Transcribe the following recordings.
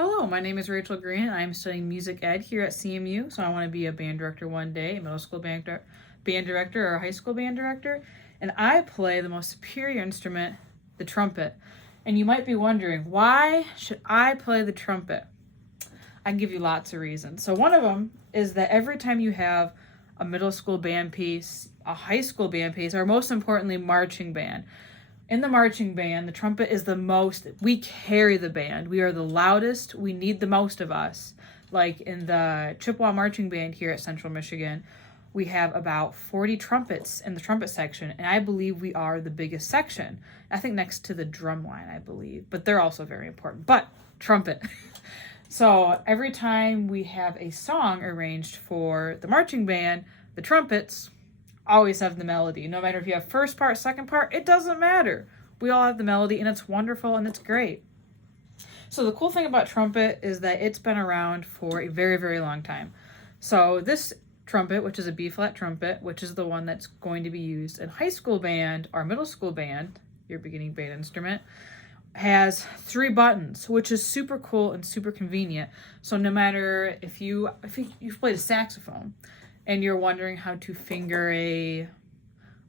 Hello, my name is Rachel Green, and I'm studying music ed here at CMU. So I want to be a band director one day, a middle school band director or a high school band director. And I play the most superior instrument, the trumpet. And you might be wondering, why should I play the trumpet? I can give you lots of reasons. So one of them is that every time you have a middle school band piece, a high school band piece, or most importantly, marching band. In the marching band, the trumpet is we carry the band. We are the loudest. We need the most of us. Like in the Chippewa marching band here at Central Michigan, we have about 40 trumpets in the trumpet section, and I believe we are the biggest section. I think next to the drum line, I believe, but they're also very important. But trumpet. So every time we have a song arranged for the marching band, the trumpets always have the melody. No matter if you have first part, second part, it doesn't matter. We all have the melody, and it's wonderful and it's great. So the cool thing about trumpet is that it's been around for a very, very long time. So this trumpet, which is a B-flat trumpet, which is the one that's going to be used in high school band or middle school band, your beginning band instrument, has 3 buttons, which is super cool and super convenient. So no matter if you've played a saxophone, and you're wondering how to finger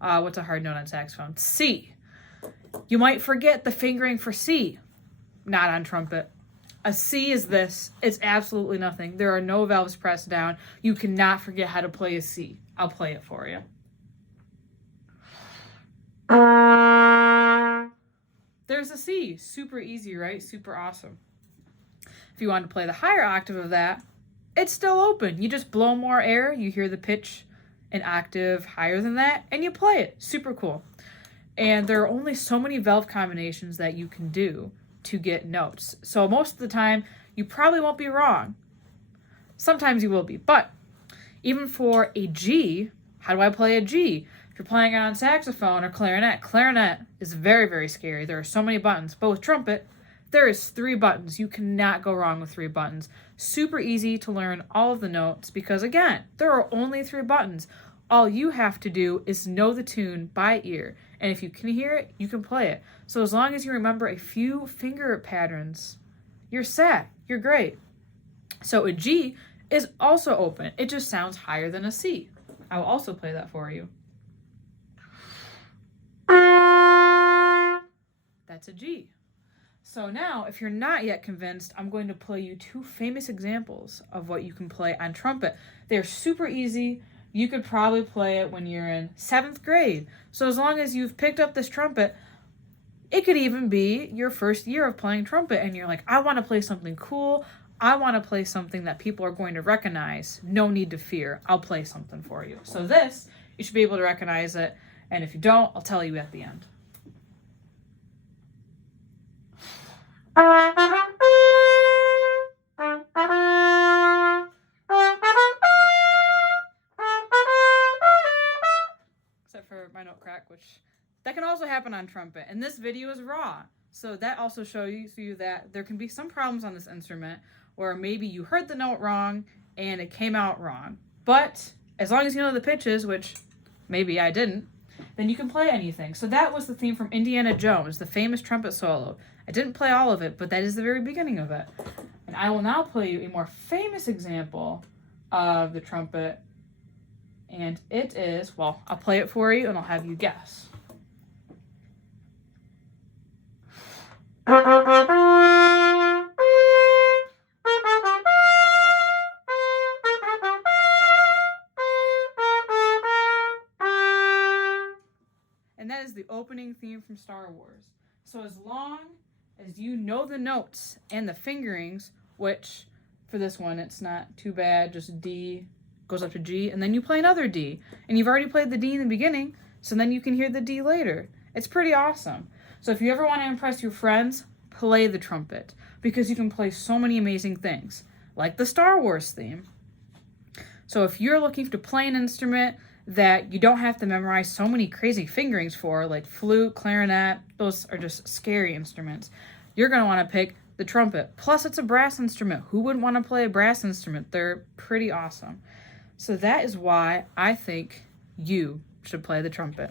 what's a hard note on saxophone? C. You might forget the fingering for C. Not on trumpet. A C is this. It's absolutely nothing. There are no valves pressed down. You cannot forget how to play a C. I'll play it for you. There's a C. Super easy, right? Super awesome. If you want to play the higher octave of that, it's still open. You just blow more air, you hear the pitch an octave higher than that, and you play it. Super cool. And there are only so many valve combinations that you can do to get notes. So most of the time, you probably won't be wrong. Sometimes you will be. But even for a G, how do I play a G? If you're playing it on saxophone or clarinet is very, very scary. There are so many buttons. But with trumpet, there is 3 buttons. You cannot go wrong with 3 buttons. Super easy to learn all of the notes because, again, there are only 3 buttons. All you have to do is know the tune by ear. And if you can hear it, you can play it. So as long as you remember a few finger patterns, you're set. You're great. So a G is also open. It just sounds higher than a C. I will also play that for you. That's a G. So now, if you're not yet convinced, I'm going to play you 2 famous examples of what you can play on trumpet. They're super easy. You could probably play it when you're in 7th grade. So as long as you've picked up this trumpet, it could even be your first year of playing trumpet, and you're like, I want to play something cool. I want to play something that people are going to recognize. No need to fear. I'll play something for you. So this, you should be able to recognize it. And if you don't, I'll tell you at the end. Except for my note crack, which that can also happen on trumpet. And this video is raw. So that also shows you that there can be some problems on this instrument where maybe you heard the note wrong and it came out wrong. But as long as you know the pitches, which maybe I didn't, then you can play anything. So that was the theme from Indiana Jones, the famous trumpet solo. I didn't play all of it, but that is the very beginning of it. And I will now play you a more famous example of the trumpet. And it is, well, I'll play it for you and I'll have you guess. And that is the opening theme from Star Wars. So as long as you know the notes and the fingerings, which for this one, it's not too bad, just D goes up to G, and then you play another D. And you've already played the D in the beginning, so then you can hear the D later. It's pretty awesome. So if you ever want to impress your friends, play the trumpet, because you can play so many amazing things, like the Star Wars theme. So if you're looking to play an instrument that you don't have to memorize so many crazy fingerings for, like flute, clarinet, those are just scary instruments, you're going to want to pick the trumpet. Plus, it's a brass instrument. Who wouldn't want to play a brass instrument? They're pretty awesome. So that is why I think you should play the trumpet.